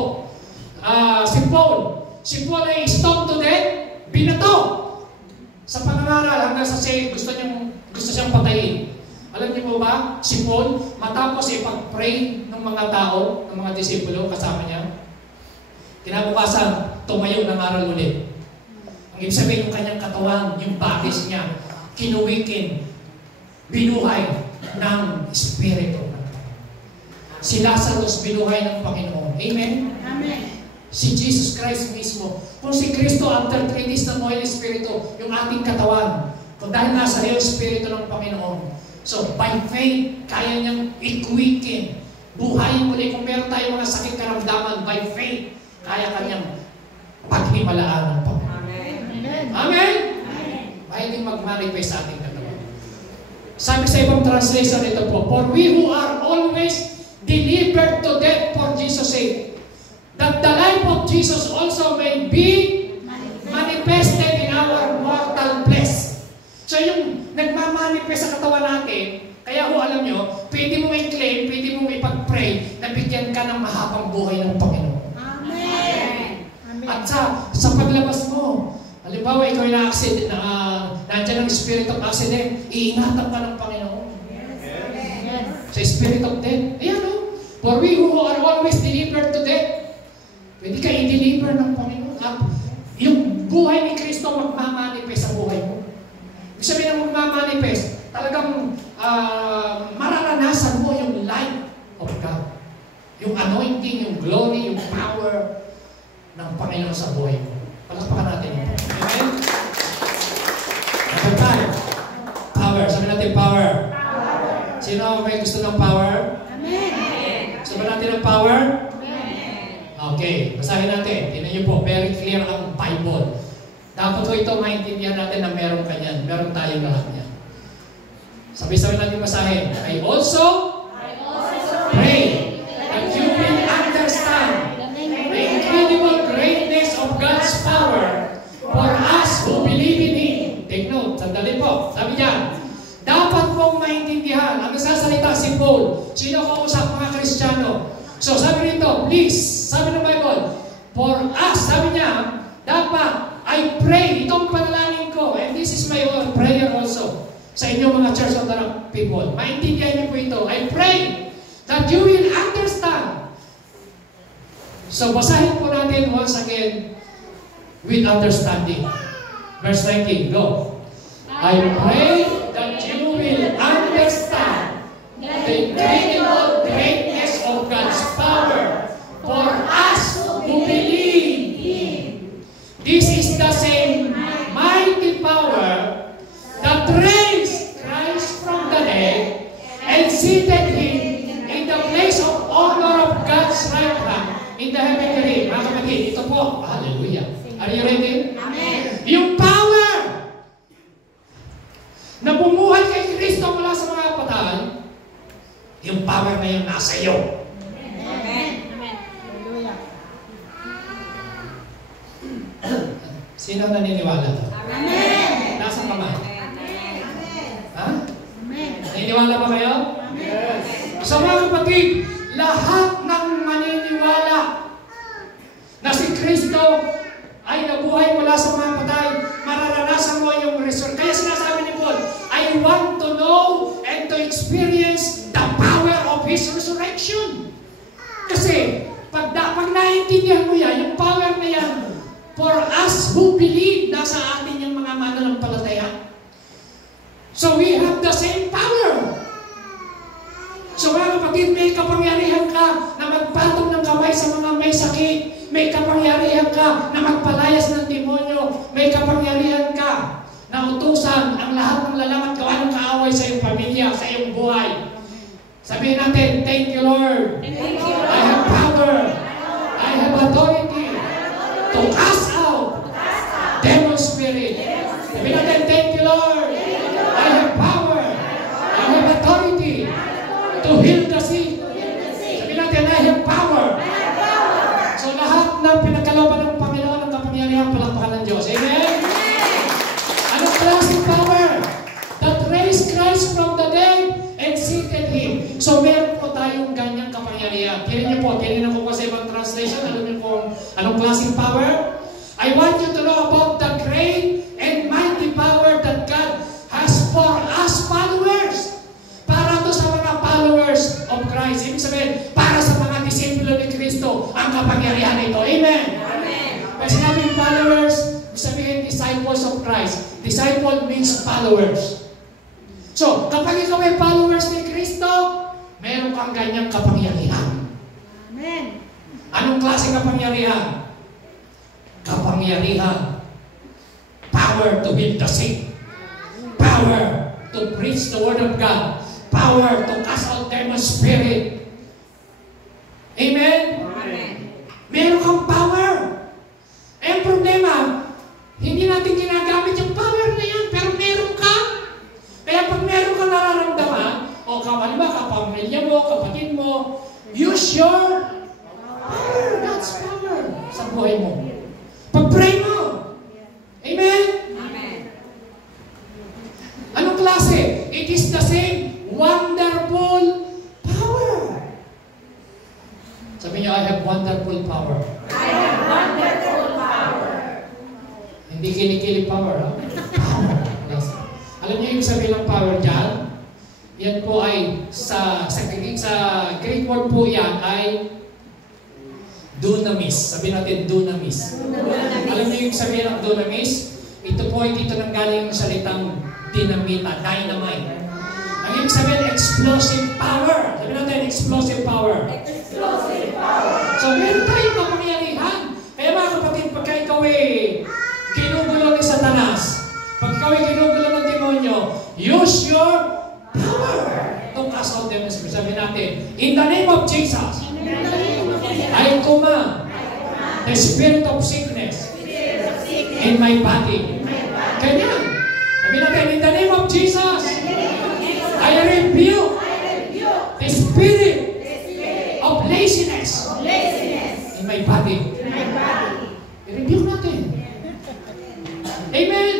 si Paul. Si Paul ay stoned to death, binato. Sa pangangaral, hanggang sa siya gusto siyang patayin. Alam niyo po ba, si Paul, matapos ipag-pray ng mga tao, ng mga disipulo, kasama niya, kinabukasan, tumayo ng aral ulit. Ang ibig sabihin yung kanyang katawan, yung bodies niya, kinuwikin, binuhay. ng Espiritu ng Panginoon. Si Lazarus binuhay ng Panginoon. Amen? Amen. Si Jesus Christ mismo. Kung si Kristo after 3 days na buhay ng Espiritu, yung ating katawan, kung dahil nasa iyo Espiritu ng Panginoon. So, by faith, kaya niyang i-quicken. Buhayin muli. Kung meron tayong mga sakit karamdaman, by faith, kaya kanyang paghimalaan ng Panginoon. Amen. Amen? Kaya din mag-manifest sa ating katawan. Sabi sa ibang translation ito po, for we who are always delivered to death for Jesus' sake, that the life of Jesus also may be manifested in our mortal flesh. So yung nagmamanifest sa katawan natin, kaya ho alam nyo, pwede mo i-claim, pwede mo ipag-pray na bigyan ka ng mahabang buhay ng Panginoon. Amen. At sa paglabas mo, halimbawa ikaw ay na-accident, nandiyan ang spirit of accident, iingatan ka ng Panginoon. Yes. Sa spirit of death, ayan o. For we who are always delivered to death, pwede ka i-deliver ng Panginoon. At yung buhay ni Kristo magmamanifest sa buhay mo. Ibig sabihin na magmamanifest, talagang mararanasan mo yung light of God. Yung anointing, yung glory, yung power ng Panginoon sa buhay mo. Palakpakan natin ito. Amen? Number 5. Power. Sabi natin power. Sino may gusto ng power? Amen. Sabi natin ng power? Amen. Okay, basahin natin. Tingnan niyo po, very clear ang Bible. Dapat po ito maintindihan natin na meron kanyan. Meron tayong lahat niya. Sabi-sabi natin basahin. I also pray that you will understand the incredible greatness of God's power for us who believe in Him. Take note, sandali po. Sabi niya, dapat pong maintindihan. Ang nagsasalita si Paul. Sino kausap mga Kristiyano? So sabi rito, please, sabi ng Bible, for us, sabi niya, dapat, I pray, itong panalangin ko, and this is my own prayer also, sa inyong mga Church of the Rock people. Maintindihan niyo po ito. I pray that you will understand. So basahin po natin once again with understanding. Verse 19, go. I pray that you will understand the incredible greatness of God's power for us who believe. This is the same mighty power that raised Christ from the dead and seated Him in the place of honor of God's right hand in the heavenly realm. Mga kapatid, ito po. Hallelujah. Are you ready? Amen. Yung power na bumuhay kay Kristo mula sa mga patay, yung power na yun nasa iyo. Amen. Hallelujah. Sino naniniwala to? Amen. Nasa kamay? Ha? Amen. Naniniwala ba kayo? Yes. Sa mga kapatid, lahat ng maniniwala na si Kristo ay nabuhay mula sa mga patay, mararanasan mo yung resurrection. Kaya sinasabi ni Paul, I want to know and to experience the power of His resurrection. Kasi, pag naiintindihan mo yan, yung power na yan, for us who believe, nasa atin yung mga mananampalataya. So we have the same power. So mga kapatid, may kapangyarihan ka na magpatong ng kamay sa mga may sakit. May kapangyarihan ka na magpalayas ng demonyo. May kapangyarihan ka na utusan ang lahat ng lalang at gawa ng kaaway sa iyong pamilya, sa iyong buhay. Sabihin natin, thank you Lord. Thank you. I have power. I have authority to cast out demon spirit. Sabihin natin, thank you Lord. I have power. I have authority to heal the sick. Sabihin natin, I have power. So lahat ng pinagkalooban ng Panginoon ng kapangyarihan, palakpakan ng Diyos. Amen? Anong klaseng power? That raised Christ from the dead and seated Him. So meron po tayong ganyang kapangyarihan. Tinan niyo po, tinan ko sa ibang translation. Alam niyo po, anong klaseng power? I want you to know about the great and mighty power that God has for us followers. Para to sa mga followers of Christ. Ibig sabihin, para sa mga disipulo ni Kristo, ang kapangyarihan nito. Amen? Amen. Pag sinabing followers, sabihin disciples of Christ. Disciple means followers. So, kapag ikaw ay followers ni Kristo, meron kang ganyang kapangyarihan. Amen. Anong klase kapangyarihan? Kapangyarihan. Power to heal the sick. Power to preach the word of God. Power to cast out demon spirit. Amen? Amen. Meron kang power. Eh, ang problema, hindi natin ginagamit yung power na yan, pero meron ka. Kaya pag meron ka nararamdaman, o kapamilya mo, kapatid mo, use your power. God's power sa buhay mo. Pag-pray mo. Amen? Amen. Anong klase? It is the same wonderful power. Sabi niyo, I have wonderful power. I have wonderful power. Hindi kinikili power, ha? Power. Alam niyo yung sabihin ng power dyan? Yan po ay, sa Greek word po yan ay dunamis. Sabi natin dunamis. Alam niyo yung sabihin ng dunamis? Ito po ay dito nang galing yung salitang dinamita, dynamite. Ang ibig sabihin, explosive power. Sabi natin, explosive power. Explosive power. So, meron tayong kapangyarihan. Kaya mga kapatid, pagka ikaw ay ginugulo ni Satanas, pag ikaw ay ginugulo ng demonyo, use your power to cast out demons. Sabi natin, in the name of Jesus, I command the spirit of sickness in my body. Ganyan. Sabi natin, in the name of Jesus, I rebuke the spirit of laziness in my body. I-rebuke natin. Amen.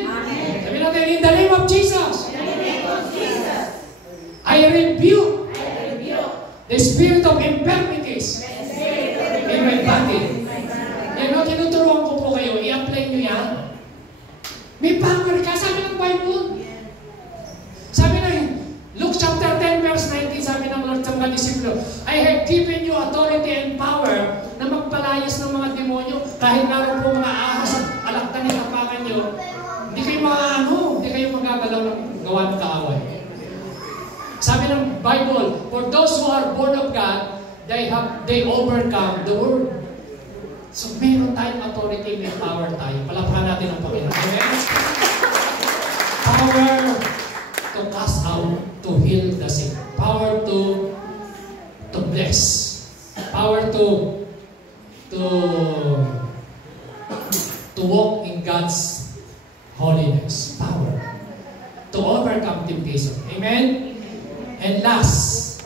Sabi natin, in the name of Jesus, I rebuke the spirit of infirmities in my body. Yan o, tinuturuan ko po kayo, i-apply nyo yan. May power ka, sabi ng Bible. Sabi na Luke chapter 10 verse 19, sabi ng Lord sa mga disipulo, I have given you authority and power na magpalayas ng mga demonyo kahit naroon po mga ahas at alaktan ng kapakan nyo. Hindi kayo magagalaw ng gawa ng kaaway. Sabi ng Bible, for those who are born of God, they overcome the world. So meron tayong authority, may power tayo. Palakpakan natin ang Panginoon. Amen? Power to cast out, to heal the sick. Power to bless. Power to walk in God's holiness. Power to overcome temptation. Amen? And last,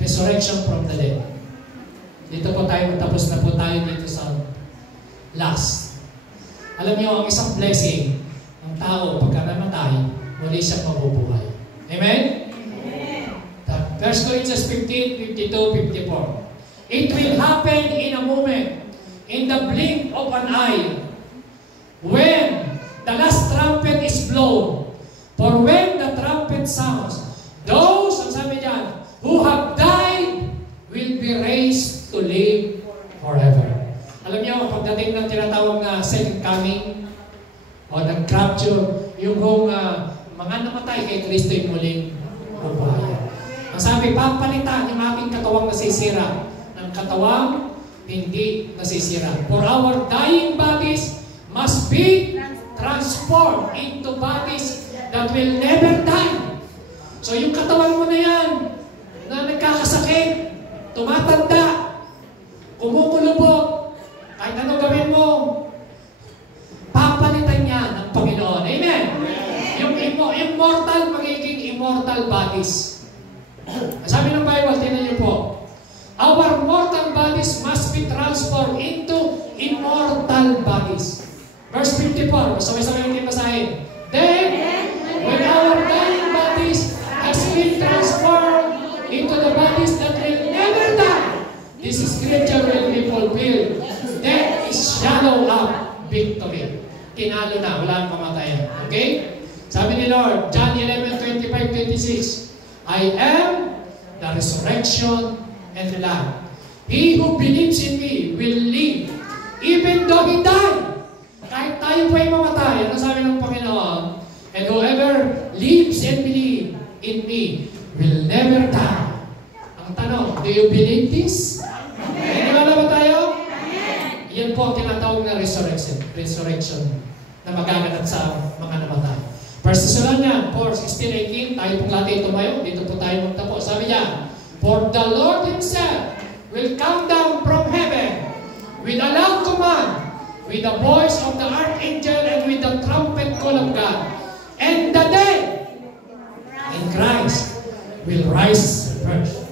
resurrection from the dead. Dito po tayo, tapos na po tayo dito sa last. Alam niyo, ang isang blessing, ang tao, pagka namatay, muli siyang mabubuhay. Amen? Amen. 1 Corinthians 15, 52, 54. It will happen in a moment, in the blink of an eye, when the last trumpet is blown. For when the trumpet sounds, those, ang sabi niyan, who have died will be raised to live forever. Alam niyo, pagdating ng tinatawag na second coming, o nag-rapture, yung mga namatay kay Kristo yung muling bubuhay. Ang sabi, papalitan yung ating katawang nasisira ng katawang hindi nasisira. For our dying bodies must be transformed into bodies that will never die. So yung katawan mo na yan, na nagkakasakit, tumatanda, kumukulubot, kahit ano gawin mo, papalitan niya ng Panginoon. Amen? Yung mortal, magiging immortal bodies. Sabi ng Bible, tingnan niyo po, our mortal bodies must be transformed into immortal bodies. Verse 54, sabay-sabay yung basahin. Then, when our dying bodies has been transformed into the bodies that will never die, this scripture will be fulfilled. Death is swallowed up victory. Tinalo na, wala ang kamatayan. Okay? Sabi ni Lord, John 11:25-26, I am the resurrection and the life. He who believes in me will live, even though he died. Kahit tayo po ay mamatay, ano sabi ng Panginoon? And whoever lives and believes you believe this? Naniniwala ba tayo? Yan po ang tinatawag na resurrection. Resurrection na magaganap sa mga namatay. 1 Thessalonians 4:16-18, tayo pong lahat tumayo. Dito po tayo magtapo. Sabi niya, for the Lord Himself will come down from heaven with a loud command, with the voice of the archangel, and with the trumpet call of God. And the dead in Christ will rise first.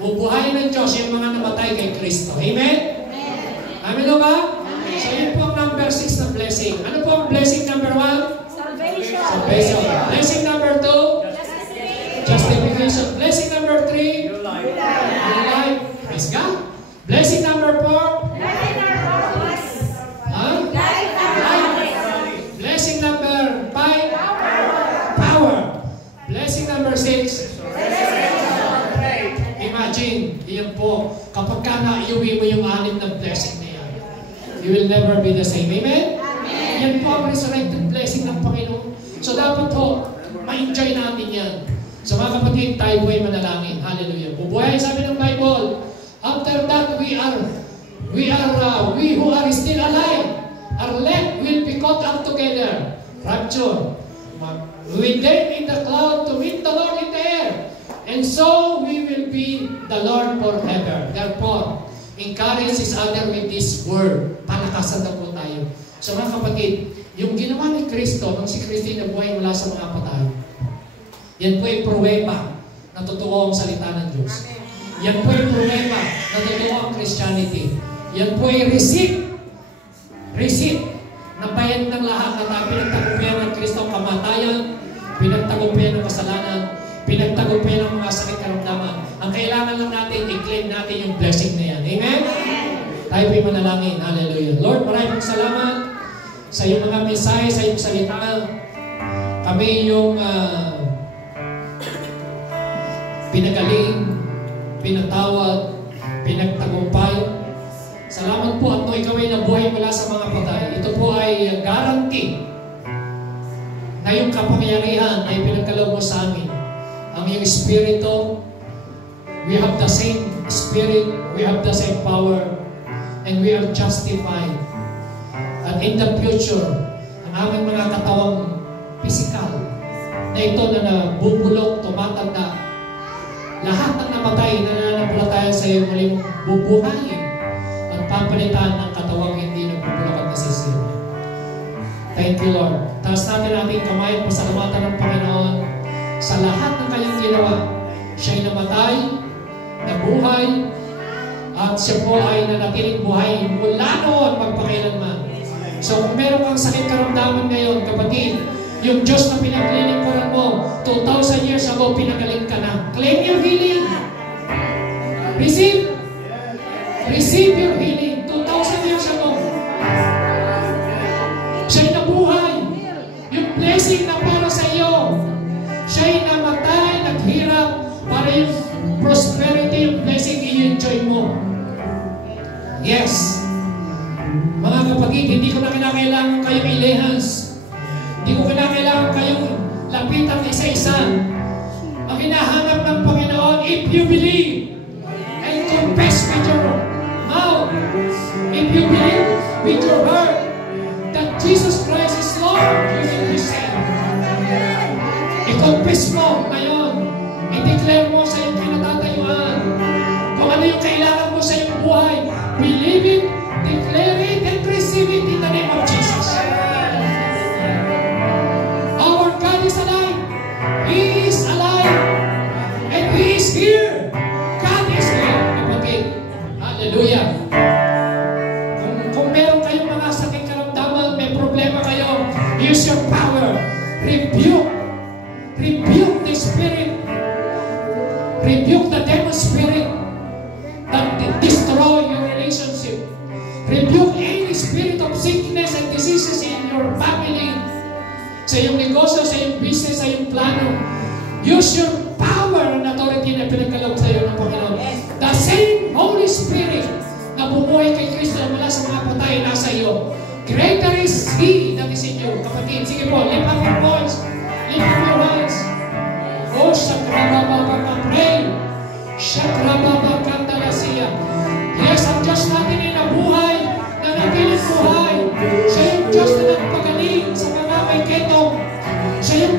Bubuhayin ng Diyos yung mga namatay kay Kristo. Amen? Amen o ba? So yun po ang number 6 na blessing. Ano po ang blessing number 1? Salvation. Salvation. Blessing number 2? Justification. Blessing number 3? New life. New life. Praise God. Blessing number 4? Huh? Blessing number 5? Power. Blessing number 6? Imagine, iyan po, kapag ka na-iuwi mo yung 6 na blessing na yan, you will never be the same. Amen? Yan po ang resurrected blessing ng Panginoon. So dapat po, ma-enjoy natin yan. So mga kapatid, tayo po ay manalangin. Hallelujah. Bubuhay, sabi ng Bible, after that, we who are still alive, are left, will be caught up together. Rapture. With them in the cloud to meet the Lord in the air. And so, we will be the Lord forever. Therefore, encourage each other with this word. Palakasan na po tayo. So mga kapatid, yung ginawa ni Kristo, nung si Kristo na buhay mula sa mga patay, yan po ay pruweba na totoo ang salita ng Diyos. Yan po ay pruweba na totoo ang Christianity. Yan po ay receipt na bayan ng lahat na pinagtagumpayan ng Kristo ang kamatayan, pinagtagumpayan ng kasalanan, pinagtagumpayan ng mga sakit karamdaman. Ang kailangan lang natin, i-claim natin yung blessing na yan. Amen? Tayo po'y manalangin. Hallelujah. Lord, maraming salamat sa iyong mga mensahe, sa iyong salita. Kami yung pinagaling, pinatawad, pinagtagumpay. Salamat po at ikaw ay nabuhay mula sa mga patay. Ito po ay guarantee na yung kapangyarihan ay pinagkaloob mo sa amin. Ang iyong Espiritu, we have the same Spirit, we have the same power, and we are justified. At in the future, ang aming mga katawang physical, na ito na nabubulok, tumatanda, lahat ng namatay na nananampalataya sa iyo muling bubuhayin at papalitan ng katawang hindi nagbubulok at nasisira. Thank you, Lord. Taas natin ating kamay at pasalamatan ng Panginoon sa lahat ng kanyang ginawa. Siya'y namatay, nabuhay, at siya po ay nanatiling buhay mula noon magpakailanman. So kung meron kang sakit karamdaman ngayon, kapatid, yung Diyos na pinaglilingkuran mo, 2,000 years ago, pinagaling ka na. Claim your healing. Receive your healing. 2,000 years ago. Siya'y nabuhay. Yung blessing na para sa iyo. Siya'y namatay, naghirap, para yung prosperity, yung blessing, i-enjoy mo. Yes. Mga kapatid, hindi ko na kinakailangan kayong ilehans. Hindi ko kinakailangan kayong lapitan isa-isa. Ang hinahanap ng Panginoon, if you believe and confess with your mouth, if you believe with your heart that Jesus Christ is Lord, you will be saved. I-confess mo ngayon. I-declare mo sa iyong kinatatayuan. Kung ano yung kailangan mo sa iyong buhay, believe it, declare it, and receive it in the name of Jesus. Our God is alive. He is alive. And He is here. God is here. Kapatid. Hallelujah. Kung meron kayong mga sakit karamdaman, may problema kayo, use your power. Rebuke the spirit. Rebuke the demon spirit that destroy your relationship. Rebuke any spirit of sickness and diseases in your family, sa iyong negosyo, sa iyong business, sa iyong plano. Use your power and authority na pinagkaloob sa iyo ng Panginoon. The same Holy Spirit na bumuhay kay Kristo mula sa mga patay nasa iyo. Greater is He that is in you. Kapatid, sige po, lift up your voice. Lift up your hands. Oh, Shakrababaka, pray. Shakrababaka,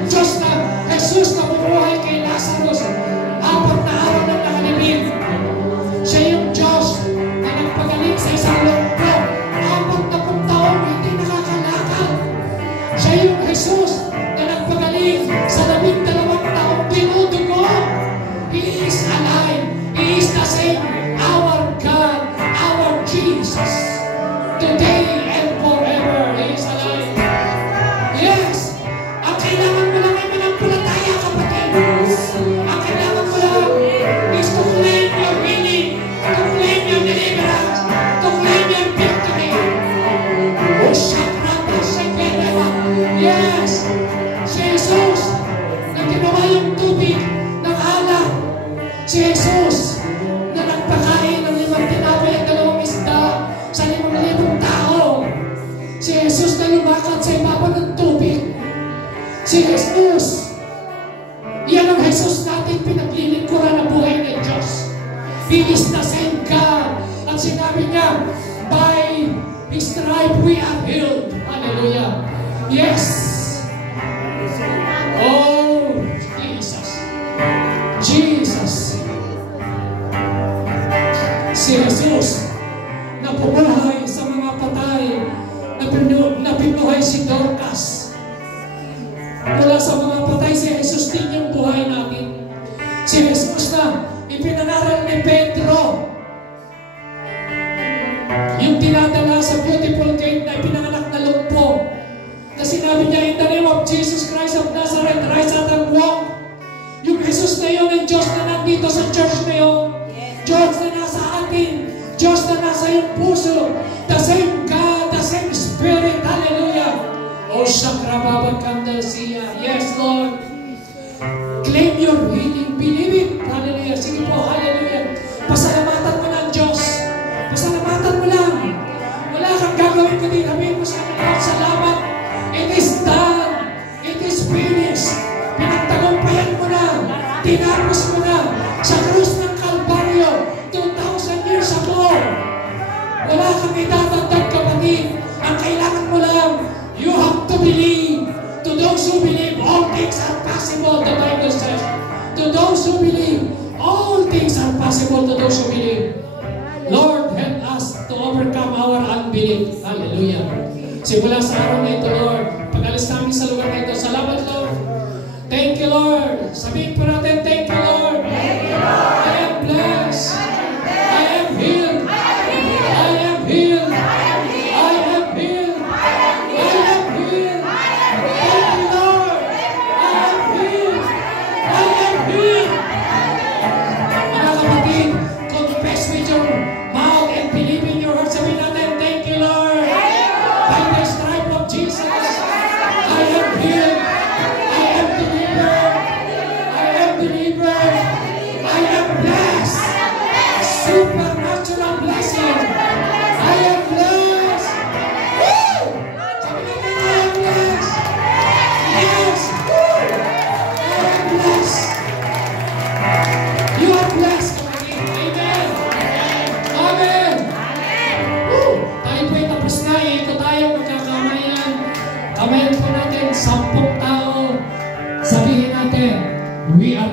yung Diyos na Jesus na bumuhay kay Lazarus, 4 na araw na nakalibing. Siya yung Diyos na nagpagaling sa isang lumpo, 40 taong hindi nakakalakad. Siya yung Jesus na nagpagaling sa 12 taong dinudugo. He is alive. He is the same. Our God, our Jesus. Today and forever, He is alive. Yes! Ang kailangan mo lang ay manampalataya, kapatid. Ang kailangan mo lang is to claim your healing, to claim your deliverance, to claim your victory. Oh, Shakrata, Shekeleva. Yes! Si Jesus na ginawa yung tubig ng alak. Si Jesus na nagpakain ng 5 tinapay at 2 isda sa 5,000 tao. Si Jesus na lumakad sa ibabaw ng tubig. Si Jesus, yan ang Jesus natin pinaglilingkuran na buhay ng Diyos. He is the same God. At sinabi niya, by His stripe we are healed. Hallelujah. Yes. Oh, Jesus. Jesus. Si Jesus na bumuhay sa mga patay, na binuhay si Dorcas. Mula sa mga patay, si Jesus din yung buhay natin. Si Jesus na ipinangaral ni Pedro, yung dinadala sa beautiful gate na ipinanganak na lumpo, na sinabi niya, in the name of Jesus Christ of Nazareth, rise up and walk. Yung Jesus na yun, ang Diyos na nandito sa church na yun, Diyos na nasa atin, Diyos na nasa iyong puso, the same God, the same Spirit, hallelujah. Oh, Shakrababakandasiya. Yes, Lord. Claim your healing, believe it, hallelujah. Sige po, hallelujah. Pasalamatan mo lang, Diyos. Pasalamatan mo lang. Wala kang gagawin kundi sabihin mo sa akin, salamat. It is done. It is finished. Pinagtagumpayan mo na. Tinapos mo na. Sa krus ng Kalbaryo, 2,000 years ago. Wala kang idadagdag, kapatid. Ang kailangan mo lang, you have to believe. To those who believe, all things are possible, the Bible says. To those who believe, all things are possible to those who believe. Lord, help us to overcome our unbelief. Hallelujah. Simula sa araw na ito, Lord, pag-alis namin sa lugar na ito, salamat, Lord. Thank you, Lord. Sabihin po natin, thank you, Lord. Thank you, Lord. I am blessed. I am healed. I am healed. I am healed. I am healed. Thank you, Lord. I am healed. I am healed. Mga kapatid, confess with your mouth and believe in your heart. Sabihin natin, thank you, Lord. By the stripe of Jesus, I am healed. I am delivered. I am delivered. I am blessed. Supernatural blessing. I am blessed. Woo! Sabi natin, I am blessed. Yes. Woo! I am blessed. You are blessed, kapatid. Amen. Amen. Woo! Tayo po'y tapos na. Ito tayo magkakamayan. Kamayan po natin 10 tao. Sabihin natin, we are